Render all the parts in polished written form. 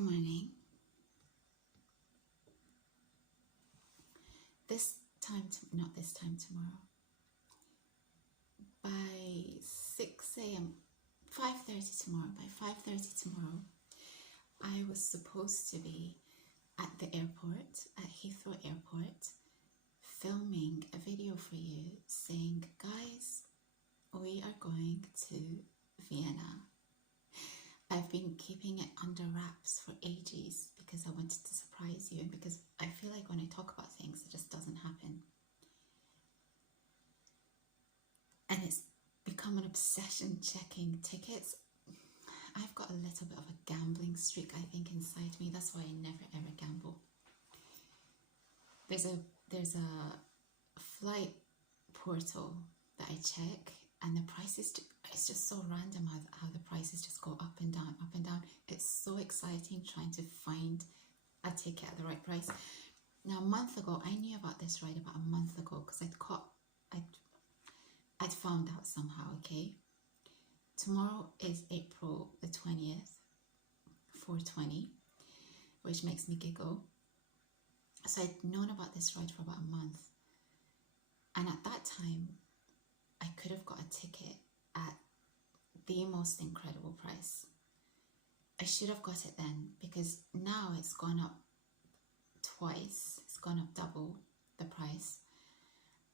Good morning. Not this time tomorrow. By 6 a.m., 5:30 tomorrow. By 5:30 tomorrow, I was supposed to be at the airport, at Heathrow Airport, filming a video for you saying, guys, we are going to Vienna. I've been keeping it under wraps for ages because I wanted to surprise you and because I feel like when I talk about things, it just doesn't happen. And it's become an obsession checking tickets. I've got a little bit of a gambling streak, I think, inside me. That's why I never ever gamble. There's a flight portal that I check, and the prices, it's just so random how the prices just go up and down, up and down. It's so exciting trying to find a ticket at the right price. Now, a month ago, I knew about this ride about a month ago because I'd found out somehow, okay? Tomorrow is April the 20th, 420, which makes me giggle. So I'd known about this ride for about a month. And at that time, I could have got a ticket at the most incredible price. I should have got it then because now it's gone up twice. It's gone up double the price.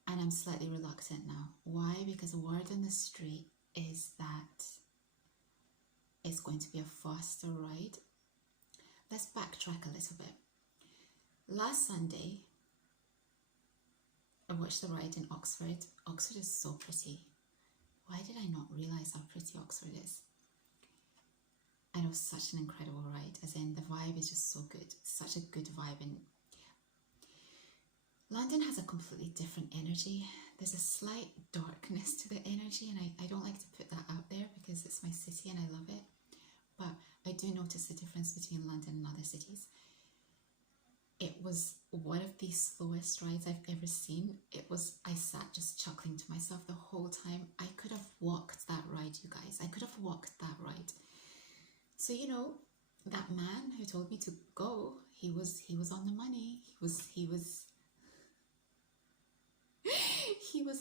And I'm slightly reluctant now. Why? Because the word on the street is that it's going to be a faster ride. Let's backtrack a little bit. Last Sunday, I watched the ride in Oxford. Oxford is so pretty. Why did I not realise how pretty Oxford is? And it was such an incredible ride, as in the vibe is just so good. Such a good vibe. And London has a completely different energy. There's a slight darkness to the energy, and I don't like to put that out there because it's my city and I love it. But I do notice the difference between London and other cities. It was one of the slowest rides I've ever seen. I sat just chuckling to myself the whole time. I could have walked that ride, you guys. I could have walked that ride. So, you know, that man who told me to go, he was on the money. He was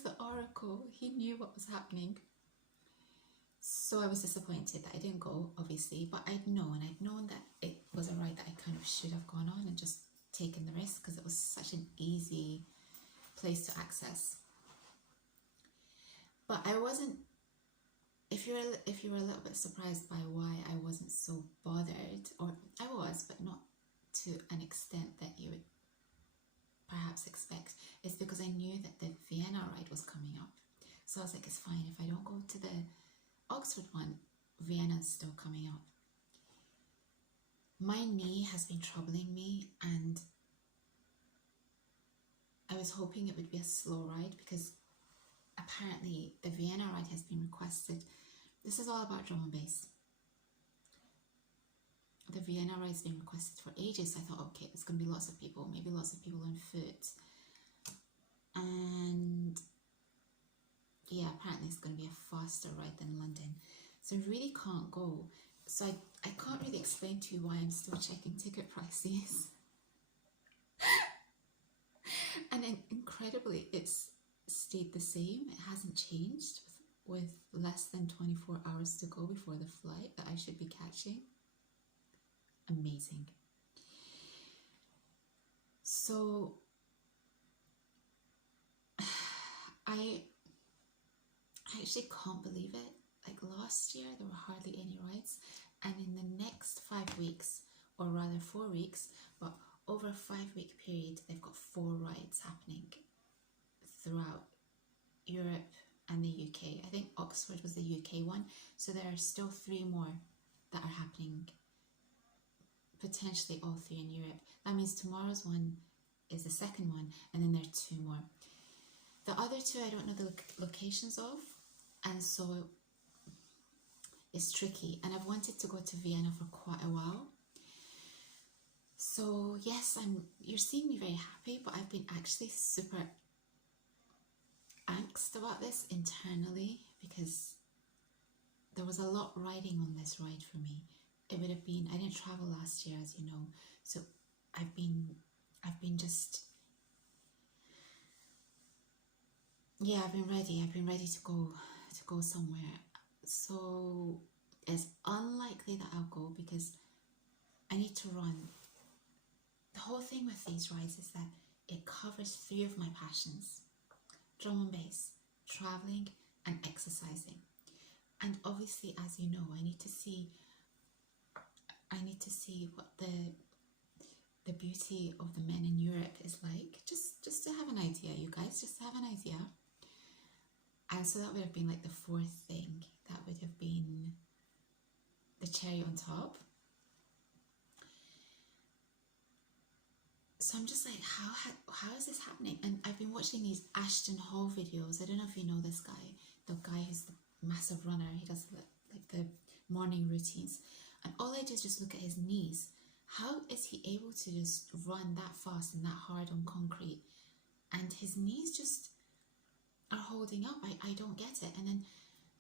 the oracle. He knew what was happening. So I was disappointed that I didn't go, obviously, but I'd known that it was a ride that I kind of should have gone on and just taken the risk because it was such an easy place to access. But I wasn't, if you were a little bit surprised by why I wasn't so bothered, or I was, but not to an extent that you would perhaps expect, it's because I knew that the Vienna ride was coming up. So I was like, it's fine, if I don't go to the Oxford one, Vienna's still coming up. My knee has been troubling me, and I was hoping it would be a slow ride because apparently the Vienna ride has been requested. This is all about drum and bass. The Vienna ride has been requested for ages. So I thought, okay, there's going to be lots of people, maybe lots of people on foot. And yeah, apparently it's going to be a faster ride than London. So I really can't go. So I can't really explain to you why I'm still checking ticket prices. And then incredibly, it's stayed the same. It hasn't changed with less than 24 hours to go before the flight that I should be catching. Amazing. So I actually can't believe it. Like last year, there were hardly any rides. And in the next 5 weeks, or rather 4 weeks, but over a 5-week period, they've got 4 rides happening throughout Europe and the UK. I think Oxford was the UK one. So there are still 3 more that are happening, potentially all 3 in Europe. That means tomorrow's one is the second one, and then there are 2 more. The other 2 I don't know the locations of, and so it's tricky. And I've wanted to go to Vienna for quite a while. So yes, you're seeing me very happy, but I've been actually super angst about this internally because there was a lot riding on this ride for me. it would have been, I didn't travel last year, as you know, so I've been just, yeah, I've been ready to go somewhere. So it's unlikely that I'll go because I need to run. The whole thing with these rides is that it covers three of my passions: drum and bass, traveling, and exercising. And obviously, as you know, I need to see what the beauty of the men in Europe is like, just to have an idea, you guys, just to have an idea. And so that would have been like the fourth thing. That would have been the cherry on top. So I'm just like, how is this happening? And I've been watching these Ashton Hall videos. I don't know if you know this guy, the guy who's the massive runner. He does like the morning routines. And all I do is just look at his knees. How is he able to just run that fast and that hard on concrete? And his knees just are holding up. I don't get it. And then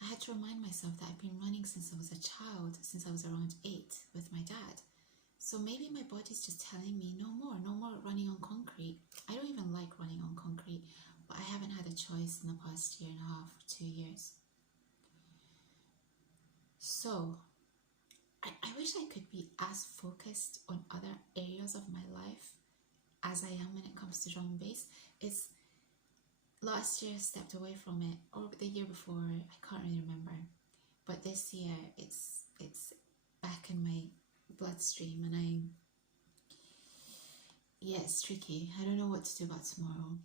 I had to remind myself that I've been running since I was a child, since I was around 8 with my dad. So maybe my body's just telling me no more running on concrete. I don't even like running on concrete, but I haven't had a choice in the past year and a half, 2 years. So I wish I could be as focused on other areas of my life as I am when it comes to drum and bass. It's last year I stepped away from it, or the year before, I can't really remember. But this year it's back in my bloodstream, and it's tricky. I don't know what to do about tomorrow.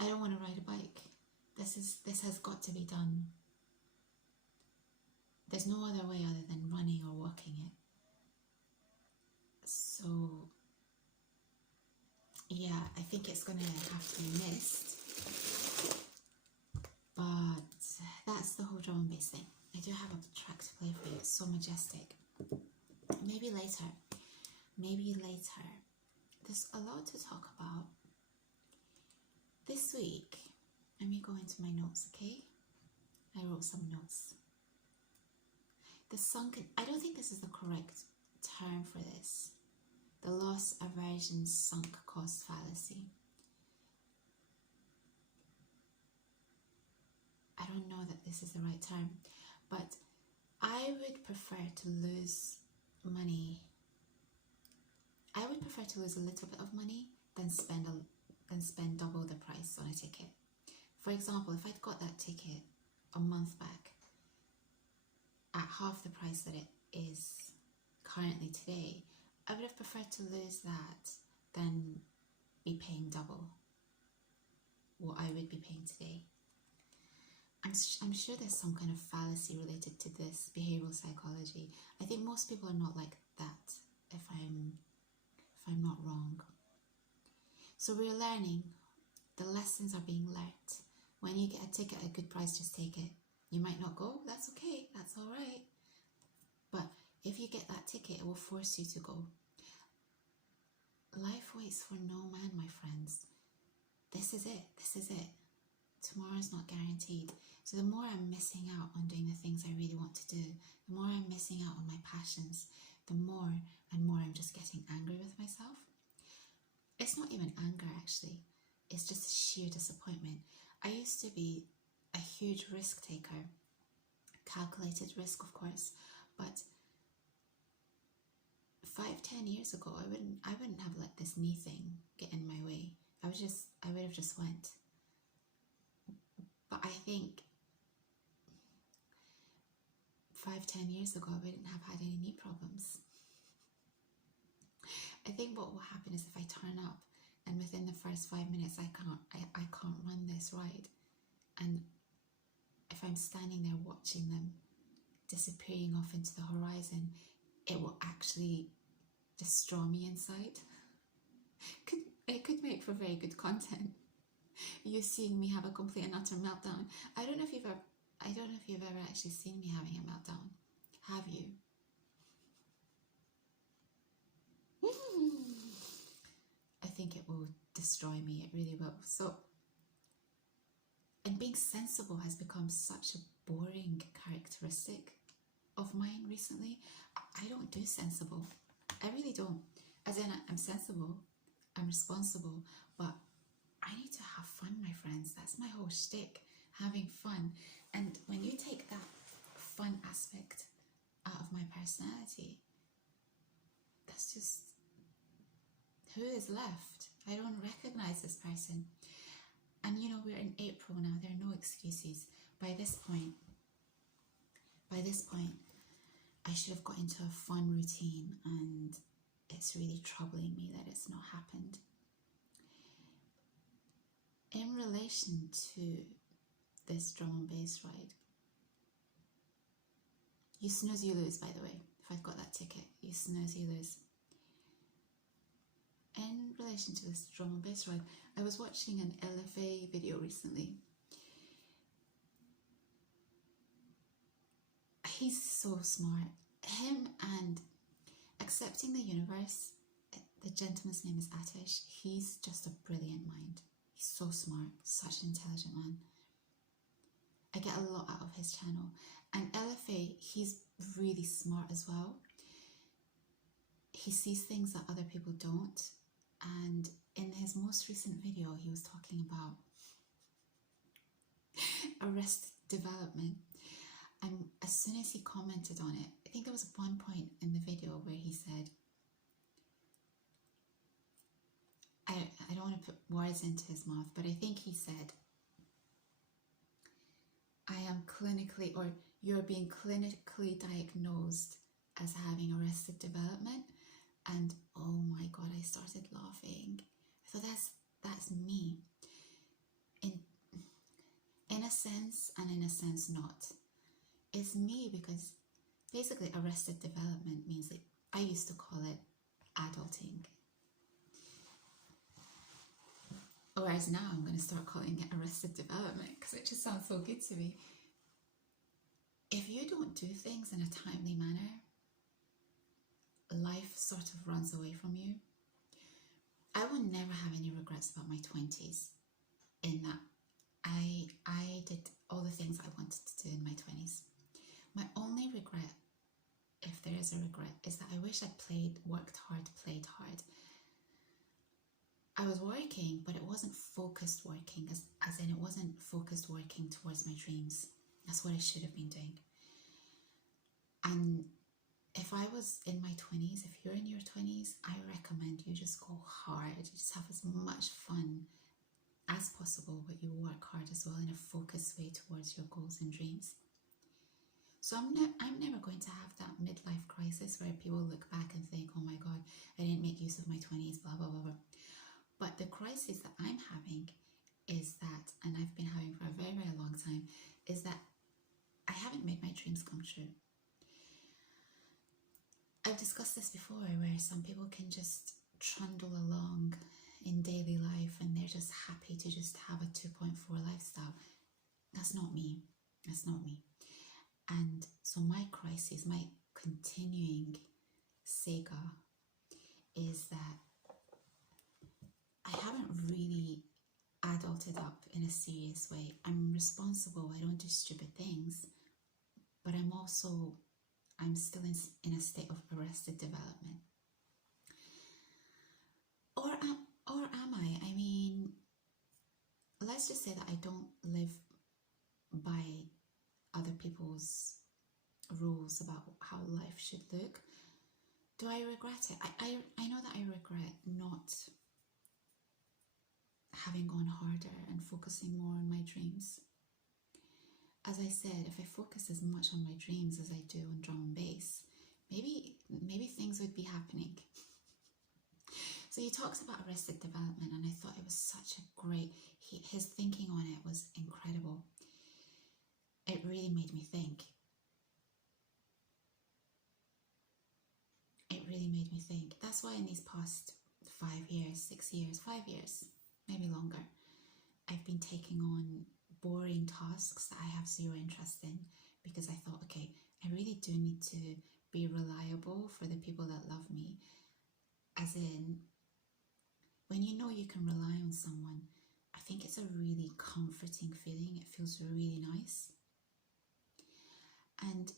I don't want to ride a bike. This has got to be done. There's no other way other than running or walking it. So yeah, I think it's gonna have to be missed. But that's the whole drum and bass thing. I do have a track to play for you. It's so majestic. Maybe later. There's a lot to talk about. This week, let me go into my notes, okay? I wrote some notes. The sunken, I don't think this is the correct term for this. The loss aversion sunk cost fallacy. I don't know that this is the right term, but I would prefer to lose money. I would prefer to lose a little bit of money than spend double the price on a ticket. For example, if I'd got that ticket a month back at half the price that it is currently today, I would have preferred to lose that than be paying double what I would be paying today. I'm sure there's some kind of fallacy related to this, behavioral psychology. I think most people are not like that, if I'm not wrong. So we're learning. The lessons are being learnt. When you get a ticket at a good price, just take it. You might not go, that's okay, that's all right. But if you get that ticket, it will force you to go. Life waits for no man, my friends. This is it. Tomorrow's not guaranteed. So the more I'm missing out on doing the things I really want to do, the more I'm missing out on my passions, the more and more I'm just getting angry with myself. It's not even anger, actually. It's just sheer disappointment. I used to be a huge risk taker, calculated risk, of course, but 5-10 years ago, I wouldn't have let this knee thing get in my way. I would have just went. But I think 5-10 years ago, I wouldn't have had any knee problems. I think what will happen is if I turn up and within the first 5 minutes I can't run this ride, and if I'm standing there watching them disappearing off into the horizon, it will actually destroy me inside. It could make for very good content. You seeing me have a complete and utter meltdown. I don't know if you've ever actually seen me having a meltdown. Have you? I think it will destroy me. It really will. So And being sensible has become such a boring characteristic of mine recently. I don't do sensible. I really don't. As in, I'm sensible, I'm responsible, but I need to have fun, my friends. That's my whole shtick, having fun. And when you take that fun aspect out of my personality, that's just who is left. I don't recognize this person. And you know, we're in April now, there are no excuses. By this point, I should have got into a fun routine, and it's really troubling me that it's not happened. In relation to this drum and bass ride, you snooze, you lose, by the way. If I've got that ticket, you snooze, you lose. In relation to this drum and bass ride, I was watching an LFA video recently. He's so smart. Him and Accepting the Universe, the gentleman's name is Atish. He's just a brilliant mind. He's so smart, such an intelligent man. I get a lot out of his channel. And LFA, he's really smart as well. He sees things that other people don't. And in his most recent video, he was talking about arrested development. And as soon as he commented on it, I think there was one point in the video where he said, I don't want to put words into his mouth, but I think he said, I am clinically, or you're being clinically diagnosed as having arrested development. And oh my God, I started laughing. I thought that's me. In a sense, and in a sense not. It's me because basically arrested development means that I used to call it adulting. Whereas now I'm going to start calling it arrested development because it just sounds so good to me. If you don't do things in a timely manner, life sort of runs away from you. I will never have any regrets about my 20s in that I did all the things I wanted to do in my 20s. My only regret, if there is a regret, is that I wish I'd worked hard, played hard. I was working, but it wasn't focused working, as in it wasn't focused working towards my dreams. That's what I should have been doing. And if I was in my 20s, if you're in your 20s, I recommend you just go hard. You just have as much fun as possible, but you work hard as well in a focused way towards your goals and dreams. So I'm never going to have that midlife crisis where people look back and think, oh my God, I didn't make use of my 20s, blah, blah, blah, blah. But the crisis that I'm having is that, and I've been having for a very, very long time, is that I haven't made my dreams come true. I've discussed this before, where some people can just trundle along in daily life and they're just happy to just have a 2.4 lifestyle. That's not me. That's not me. And so my crisis, my continuing saga is that I haven't really adulted up in a serious way. I'm responsible. I don't do stupid things, but I'm still in a state of arrested development. Or am I? I mean, let's just say that I don't live by other people's rules about how life should look. Do I regret it? I know that I regret not having gone harder and focusing more on my dreams. As I said, if I focus as much on my dreams as I do on drum and bass, maybe things would be happening. So he talks about arrested development, and I thought it was such a great, his thinking on it was incredible. It really made me think. It really made me think. That's why in these past 5 years, 6 years, 5 years, maybe longer, I've been taking on boring tasks that I have zero interest in, because I thought, okay, I really do need to be reliable for the people that love me. As in, when you know you can rely on someone, I think it's a really comforting feeling. It feels really nice. And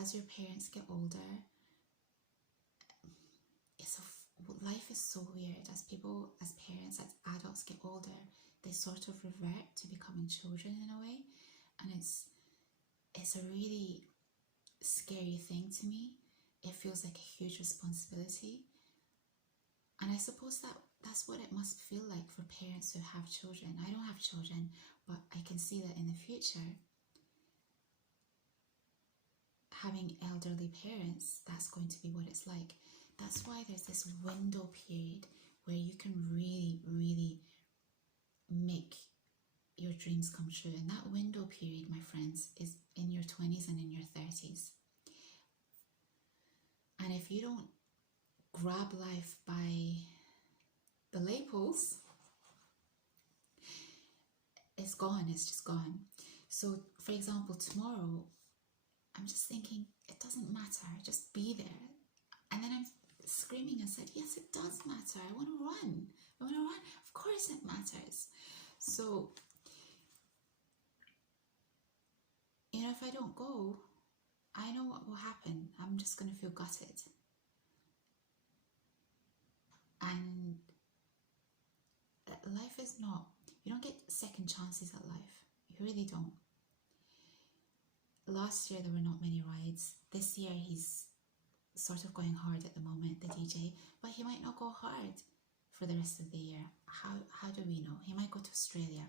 as your parents get older, life is so weird. As parents, as adults get older, they sort of revert to becoming children in a way. And it's a really scary thing to me. It feels like a huge responsibility. And I suppose that's what it must feel like for parents who have children. I don't have children, but I can see that in the future, having elderly parents, that's going to be what it's like. That's why there's this window period where you can really, really make your dreams come true. And that window period, my friends, is in your 20s and in your 30s. And if you don't grab life by the lapels, it's gone, it's just gone. So, for example, tomorrow, I'm just thinking, it doesn't matter, just be there. And then I'm screaming and said, yes, it does matter. I want to run. Of course it matters. So, if I don't go, I know what will happen. I'm just going to feel gutted. And life is not, you don't get second chances at life. You really don't. Last year there were not many rides. This year he's sort of going hard at the moment, the DJ, but he might not go hard for the rest of the year. How do we know? He might go to Australia.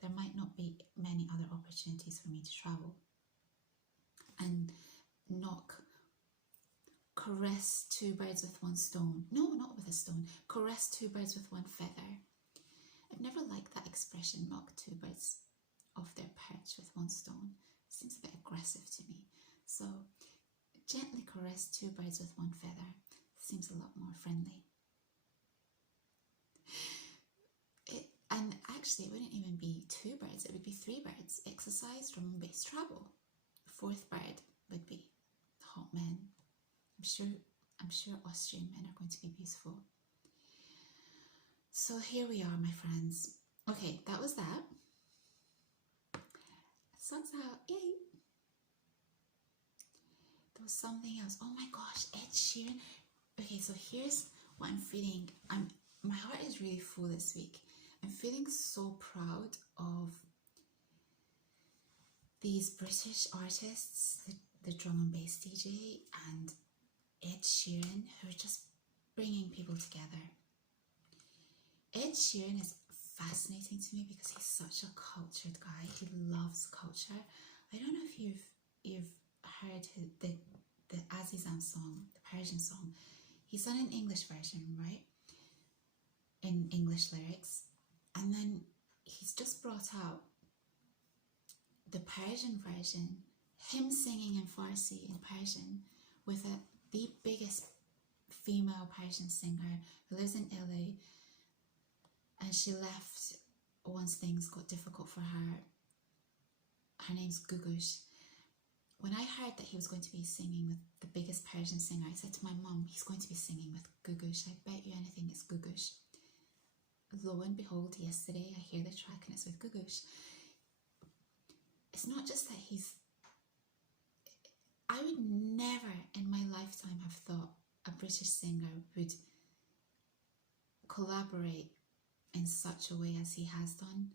There might not be many other opportunities for me to travel and not caress two birds with one stone. No, not with a stone. Caress two birds with one feather. I've never liked that expression, knock two birds off their perch with one stone. It seems a bit aggressive to me. So gently caress two birds with one feather. Seems a lot more friendly. And actually, it wouldn't even be two birds. It would be three birds. Exercise, drum-based travel. Fourth bird would be hot men. I'm sure Austrian men are going to be beautiful. So here we are, my friends. Okay, that was that. Sun's out, yay! There was something else. Oh my gosh, Ed Sheeran. Okay, so here's what I'm feeling. My heart is really full this week. I'm feeling so proud of these British artists, the drum and bass DJ and Ed Sheeran, who are just bringing people together. Ed Sheeran is fascinating to me because he's such a cultured guy. He loves culture. I don't know if you've heard the Azizam song, the Persian song. He's done an English version, right? In English lyrics. And then he's just brought out the Persian version, him singing in Farsi, in Persian, with the biggest female Persian singer who lives in LA, and she left once things got difficult for her. Her name's Gugush. When I heard that he was going to be singing with the biggest Persian singer, I said to my mum, he's going to be singing with Gugush. I bet you anything it's Gugush. Lo and behold, yesterday I hear the track and it's with Gugush. It's not just that I would never in my lifetime have thought a British singer would collaborate in such a way as he has done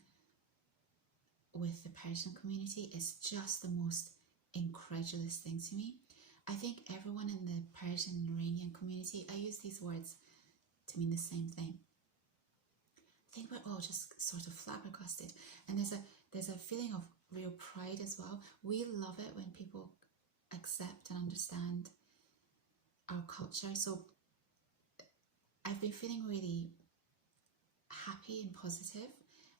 with the Persian community. It's just the most incredulous thing to me. I think everyone in the Persian and Iranian community, I use these words to mean the same thing. I think we're all just sort of flabbergasted, and there's a feeling of real pride as well. We love it when people accept and understand our culture. So I've been feeling really happy and positive,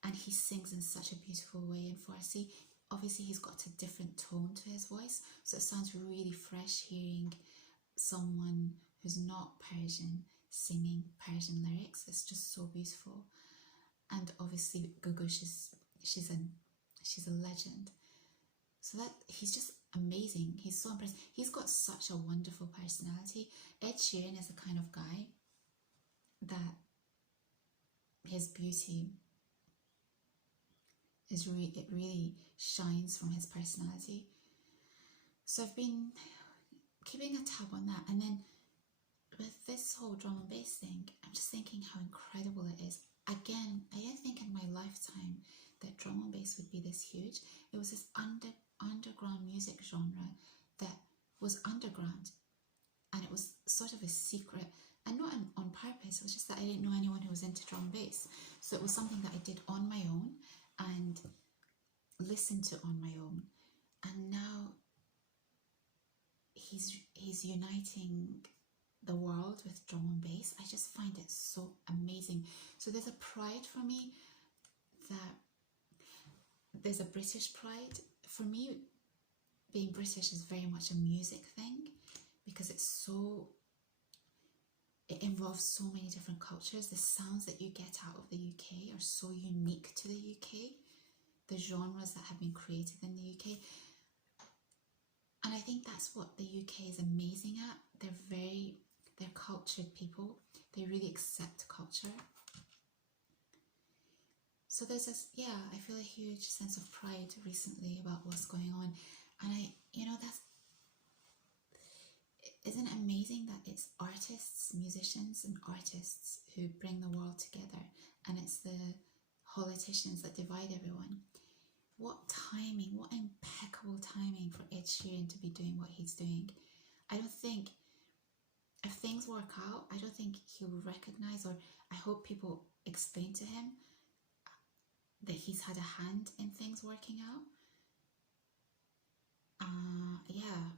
and he sings in such a beautiful way in Farsi. Obviously he's got a different tone to his voice, so it sounds really fresh hearing someone who's not Persian singing Persian lyrics. It's just so beautiful. And obviously Gugush she's a legend. So that he's just amazing. He's so impressive. He's got such a wonderful personality. Ed Sheeran is the kind of guy that his beauty it really shines from his personality. So I've been keeping a tab on that. And then with this whole drum and bass thing, I'm just thinking how incredible it is. Again, I didn't think in my lifetime that drum and bass would be this huge. It was this underground music genre that was underground, and it was sort of a secret, and not on purpose. It was just that I didn't know anyone who was into drum and bass. So it was something that I did on my own and listened to on my own. And now he's uniting the world with drum and bass. I just find it so amazing. So there's a pride for me, that there's a British pride. For me, being British is very much a music thing, because it involves so many different cultures. The sounds that you get out of the UK are so unique to the UK, the genres that have been created in the UK. And I think that's what the UK is amazing at. They're cultured people. They really accept culture. So there's this, I feel a huge sense of pride recently about what's going on. And isn't it amazing that it's artists, musicians and artists who bring the world together, and it's the politicians that divide everyone? What timing, what impeccable timing for Ed Sheeran to be doing what he's doing. I don't think, if things work out, I don't think he'll recognise, or I hope people explain to him that he's had a hand in things working out.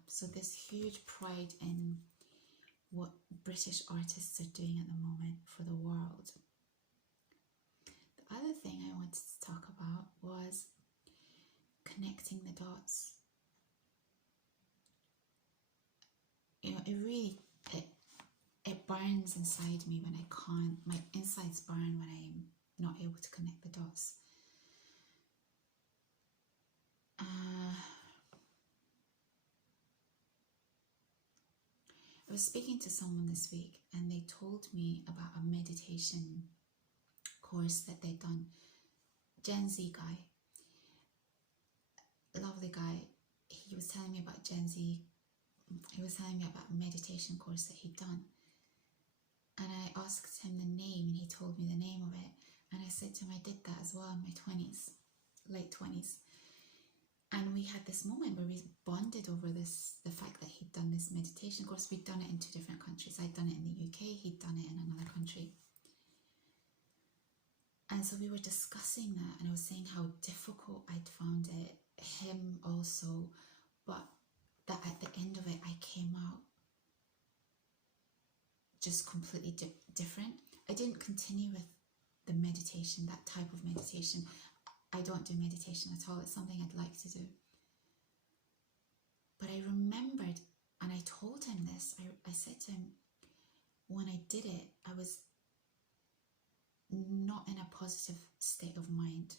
So there's huge pride in what British artists are doing at the moment for the world. The other thing I wanted to talk about was connecting the dots. It burns inside me when I can't, my insides burn when I'm not able to connect the dots. I was speaking to someone this week, and they told me about a meditation course that they'd done. Gen Z guy, lovely guy, he was telling me about Gen Z. He was telling me about a meditation course that he'd done. And I asked him the name, and he told me the name of it. And I said to him, I did that as well in my 20s, late 20s. And we had this moment where we bonded over the fact that he'd done this meditation course. We'd done it in 2 different countries. I'd done it in the UK, he'd done it in another country. And so we were discussing that, and I was saying how difficult I'd found it, him also, but that at the end of it, I came out just completely different. I didn't continue with the meditation, that type of meditation. I don't do meditation at all. It's something I'd like to do. But I remembered, and I told him this, I said to him, when I did it, I was not in a positive state of mind.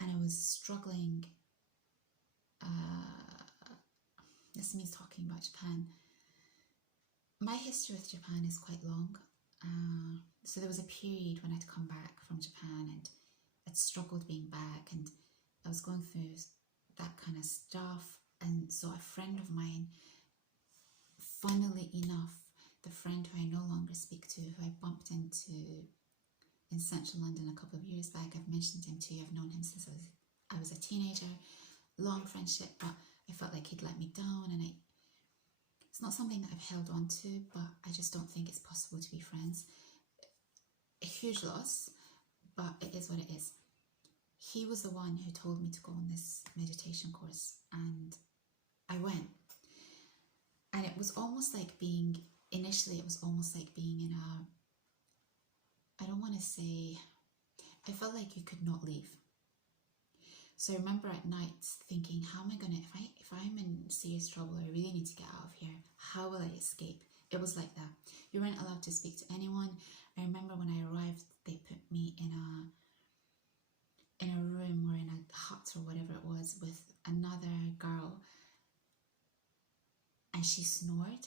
And I was struggling. This means talking about Japan. My history with Japan is quite long. So there was a period when I'd come back from Japan, and I'd struggled being back, and I was going through that kind of stuff. And so a friend of mine, funnily enough, the friend who I no longer speak to, who I bumped into in central London a couple of years back, I've mentioned him to you. I've known him since I was a teenager. Long friendship, but I felt like he'd let me down, and it's not something that I've held on to, but I just don't think it's possible to be friends. A huge loss, but it is what it is. He was the one who told me to go on this meditation course, and I went. And it was almost like initially it was almost like being in I don't want to say, I felt like you could not leave. So I remember at night thinking, how am I going to, if I'm in serious trouble, I really need to get out of here. How will I escape? It was like that. You weren't allowed to speak to anyone. I remember when I arrived, they put me in a room or in a hut or whatever it was with another girl, and she snored.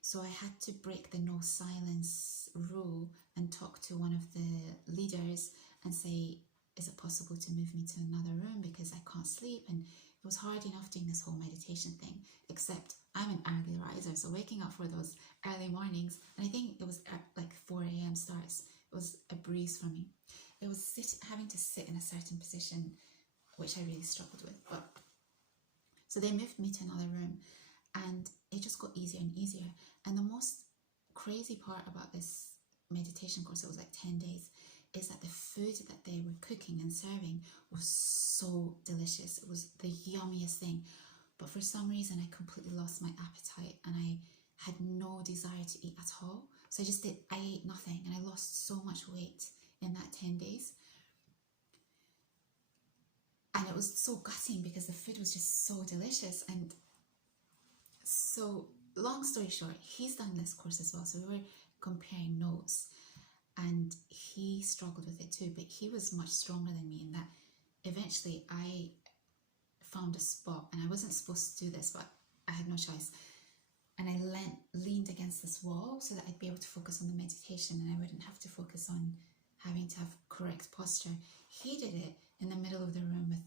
So I had to break the no silence rule and talk to one of the leaders and say, is it possible to move me to another room because I can't sleep? And it was hard enough doing this whole meditation thing, except I'm an early riser, so waking up for those early mornings, and I think it was at like 4 a.m. starts, it was a breeze for me. It was having to sit in a certain position, which I really struggled with. But so they moved me to another room, and it just got easier and easier. And the most crazy part about this meditation course, it was like 10 days, is that the food that they were cooking and serving was so delicious. It was the yummiest thing. But for some reason, I completely lost my appetite and I had no desire to eat at all. So I ate nothing, and I lost so much weight in that 10 days. And it was so gutting because the food was just so delicious. And so, long story short, he's done this course as well. So we were comparing notes, and he struggled with it too, but he was much stronger than me in that eventually I found a spot, and I wasn't supposed to do this, but I had no choice. And I leaned against this wall so that I'd be able to focus on the meditation, and I wouldn't have to focus on having to have correct posture. He did it in the middle of the room with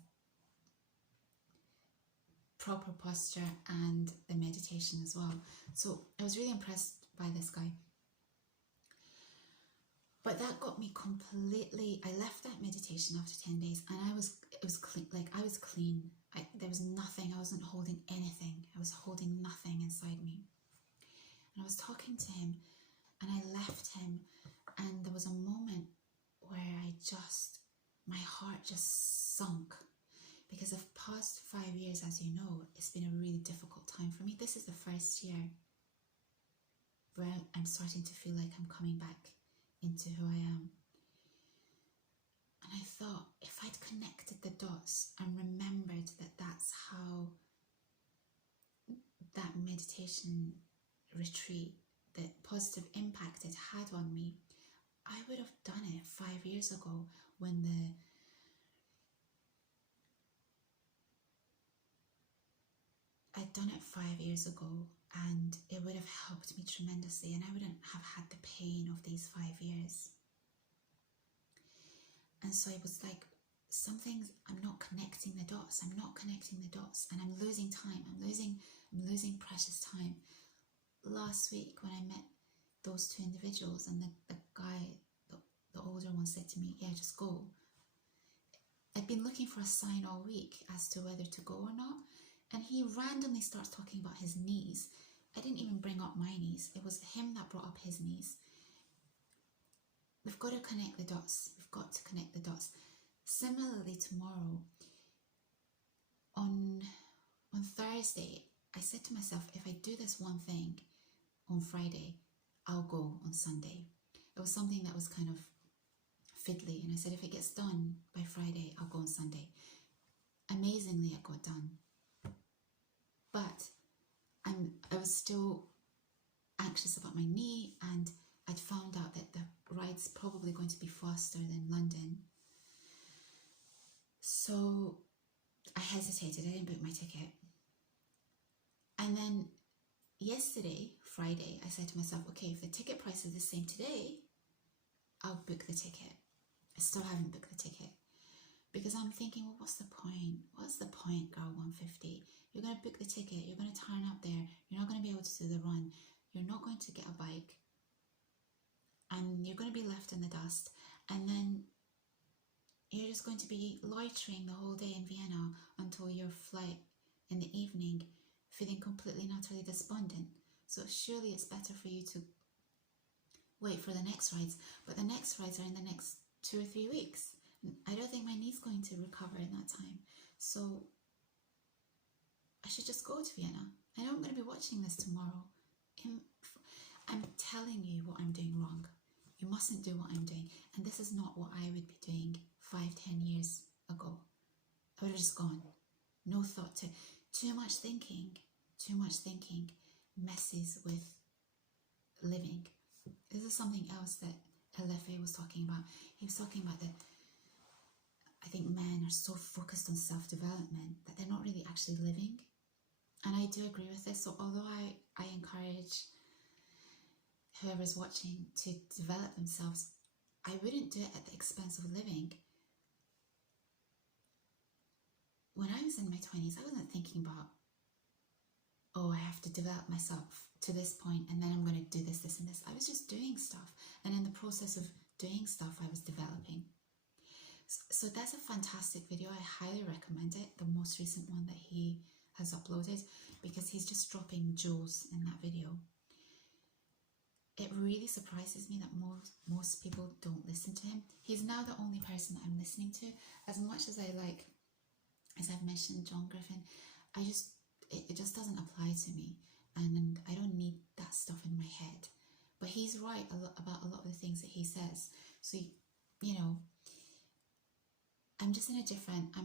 proper posture and the meditation as well. So I was really impressed by this guy. But that got me completely, I left that meditation after 10 days, and it was clean, like I was clean. There was nothing, I wasn't holding anything. I was holding nothing inside me. And I was talking to him, and I left him, and there was a moment where my heart just sunk, because the past 5 years, as you know, it's been a really difficult time for me. This is the first year where I'm starting to feel like I'm coming back into who I am. And I thought, if I'd connected the dots and remembered that that's how that meditation retreat, the positive impact it had on me, I would have done it 5 years ago when I'd done it 5 years ago, and it would have helped me tremendously, and I wouldn't have had the pain of these 5 years. And so it was like I'm not connecting the dots. I'm not connecting the dots, and I'm losing time. I'm losing precious time. Last week when I met those two individuals, and the guy, the older one, said to me, "Yeah, just go." I'd been looking for a sign all week as to whether to go or not, and he randomly starts talking about his knees. I didn't even bring up my knees. It was him that brought up his knees. We've got to connect the dots. We've got to connect the dots. Similarly, tomorrow, on Thursday, I said to myself, if I do this one thing on Friday, I'll go on Sunday. It was something that was kind of fiddly, and I said, if it gets done by Friday, I'll go on Sunday. Amazingly, it got done. But I was still anxious about my knee, and I'd found out that the ride's probably going to be faster than London. So I hesitated. I didn't book my ticket. And then yesterday, Friday, I said to myself, okay, if the ticket price is the same today, I'll book the ticket. I still haven't booked the ticket, because I'm thinking, well, what's the point? What's the point, girl 150? You're going to book the ticket. You're going to turn up there. You're not going to be able to do the run. You're not going to get a bike. And you're going to be left in the dust. And then you're just going to be loitering the whole day in Vienna until your flight in the evening, feeling completely and utterly despondent. So surely it's better for you to wait for the next rides. But the next rides are in the next 2 or 3 weeks. I don't think my knee's going to recover in that time. So I should just go to Vienna. I know I'm going to be watching this tomorrow. I'm telling you what I'm doing wrong. You mustn't do what I'm doing. And this is not what I would be doing 5-10 years ago. I would have just gone. No thought to. Too much thinking messes with living. This is something else that Elefe was talking about. He was talking about that I think men are so focused on self-development that they're not really actually living. And I do agree with this. So although I encourage whoever's watching to develop themselves, I wouldn't do it at the expense of living. when I was in my 20s, I wasn't thinking about, oh, I have to develop myself to this point and then I'm going to do this, this, and this. I was just doing stuff. And in the process of doing stuff, I was developing. So that's a fantastic video. I highly recommend it. The most recent one that he has uploaded, because he's just dropping jewels in that video. It really surprises me that most people don't listen to him. He's now the only person I'm listening to. As much as I like, as I've mentioned, John Griffin, it just doesn't apply to me, and I don't need that stuff in my head. But he's right about a lot of the things that he says. So, you know, I'm just in a different, I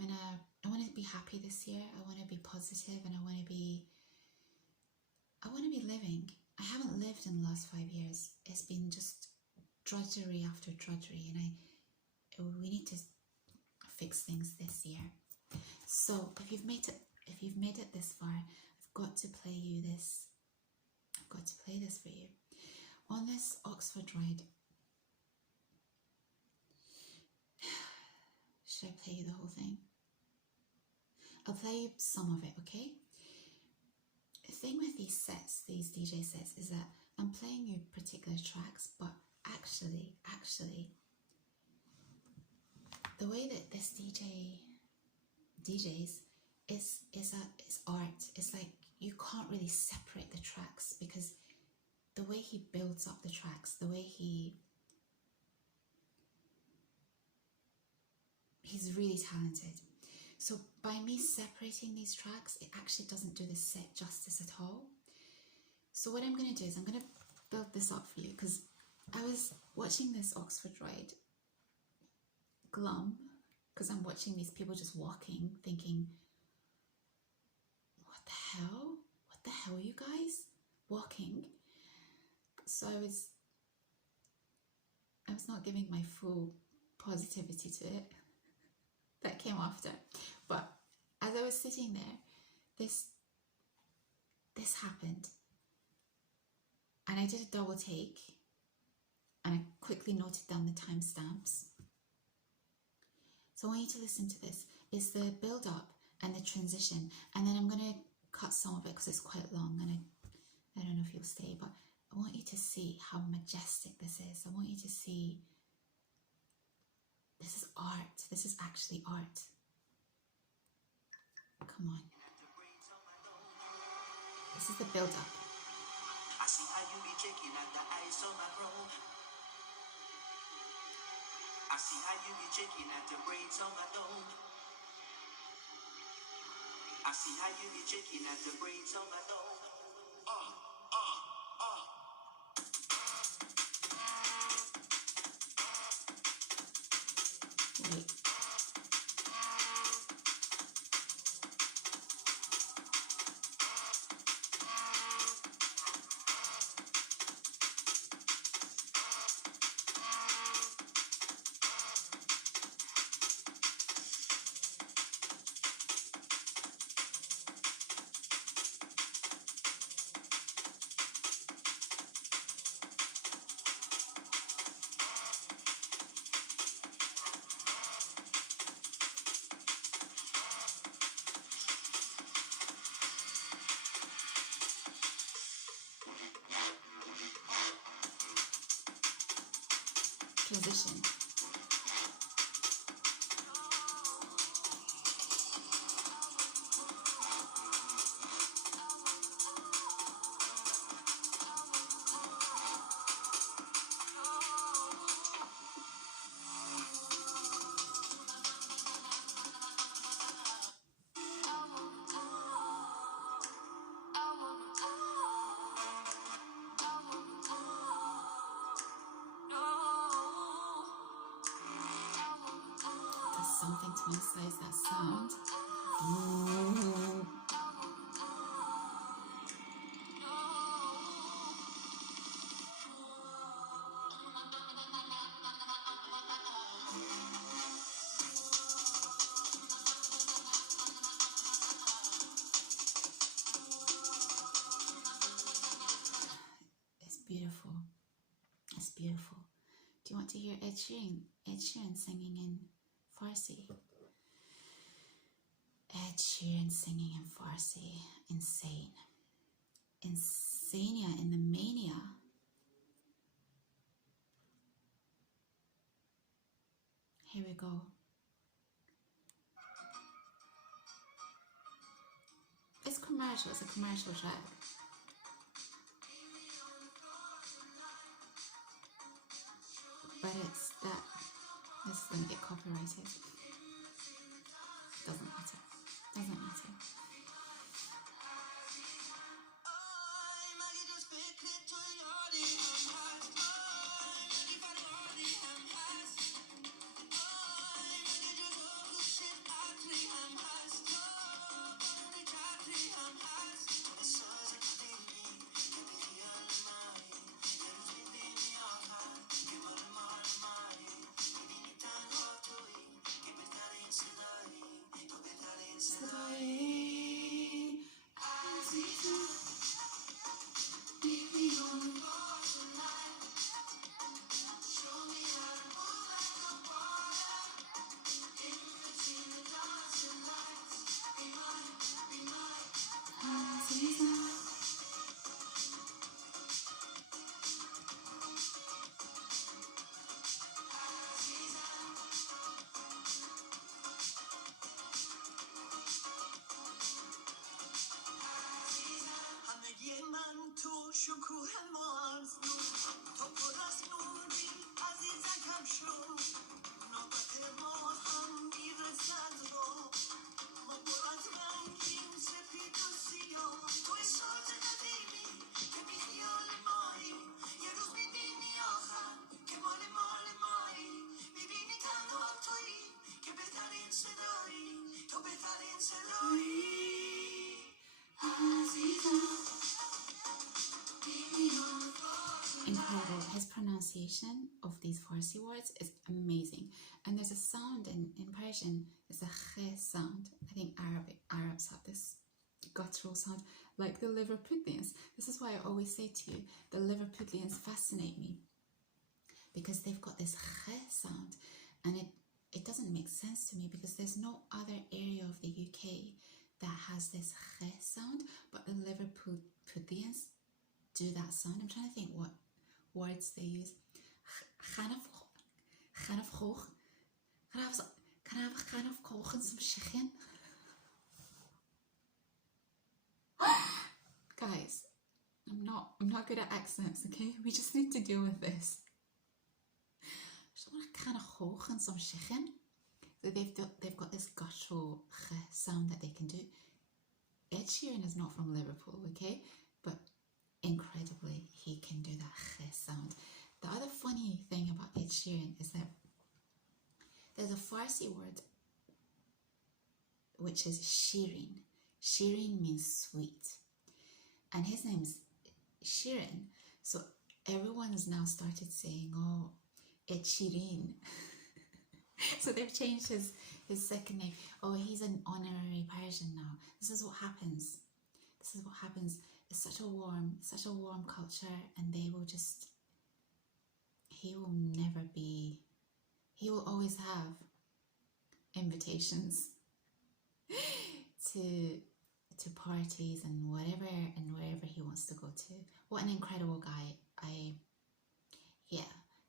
want to be happy this year. I want to be positive, and I want to be living. I haven't lived in the last 5 years. It's been just drudgery after drudgery, and we need to fix things this year. So if you've made it this far, I've got to play you this. I've got to play this for you. On this Oxford ride, should I play you the whole thing? I'll play you some of it, okay? The thing with these sets, these DJ sets, is that I'm playing you particular tracks, but actually, the way that this DJs is art. It's like you can't really separate the tracks, because the way he builds up the tracks, the way he's really talented. So by me separating these tracks, it actually doesn't do the set justice at all. So what I'm going to do is I'm going to build this up for you, because I was watching this Oxford ride glum, because I'm watching these people just walking, thinking, what the hell? What the hell, you guys? Walking. So I was not giving my full positivity to it. That came after. But as I was sitting there, this happened. And I did a double take, and I quickly noted down the timestamps. So I want you to listen to this. It's the build up and the transition, and then I'm going to cut some of it because it's quite long, and I don't know if you'll stay, but I want you to see how majestic this is. I want you to see this is art. This is actually art. Come on. This is the build up. I see how you be checking at the eyes on my robe. I see how you be checking at the braids on my dome. I see how you be checking at the braids on my dome. Wait. Transition. There's something to emphasize that sound. Ooh. It's beautiful. It's beautiful. Do you want to hear Ed Sheeran singing in Farsi? Ed Ed Sheeran singing in Farsi. Insane. Insania in the mania. Here we go. It's commercial, it's a commercial track. But it's that, this is gonna get copyrighted. Doesn't matter, doesn't matter. Incredible. His pronunciation of these Farsi words is amazing. And there's a sound in Persian, it's a kh sound. I think Arabs have this guttural sound, like the Liverpudlians. This is why I always say to you, the Liverpudlians fascinate me, because they've got this kh sound, and it doesn't make sense to me, because there's no other area of the UK that has this kh sound, but the Liverpudlians do that sound. I'm trying to think what words they use. Can I have chanaf koch and some chicken? Guys, I'm not good at accents, okay? We just need to deal with this. Just want a can of koch and some chicken. So they've got this guttural sound that they can do. Ed Sheeran is not from Liverpool, okay? But incredibly, he can do that sound. The other funny thing about Ed Sheeran is that there's a Farsi word which is Sheeran. Sheeran means sweet. And his name's Sheeran. So everyone's now started saying, oh, Ed Sheeran. So they've changed his second name. Oh, he's an honorary Persian now. This is what happens. This is what happens. It's such a warm culture, and they will just, he will always have invitations to parties and whatever and wherever he wants to go to. What an incredible guy.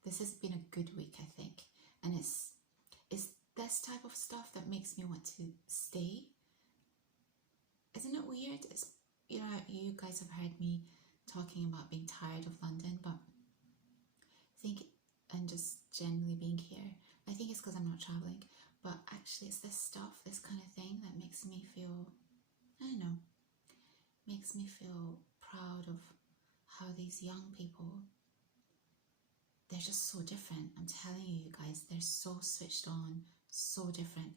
This has been a good week, I think. And it's this type of stuff that makes me want to stay. Isn't it weird? It's, you know, you guys have heard me talking about being tired of London, but I think, and just generally being here, I think it's because I'm not traveling, but actually it's this stuff, this kind of thing that makes me feel, I don't know, makes me feel proud of how these young people, they're just so different. I'm telling you guys, they're so switched on, so different.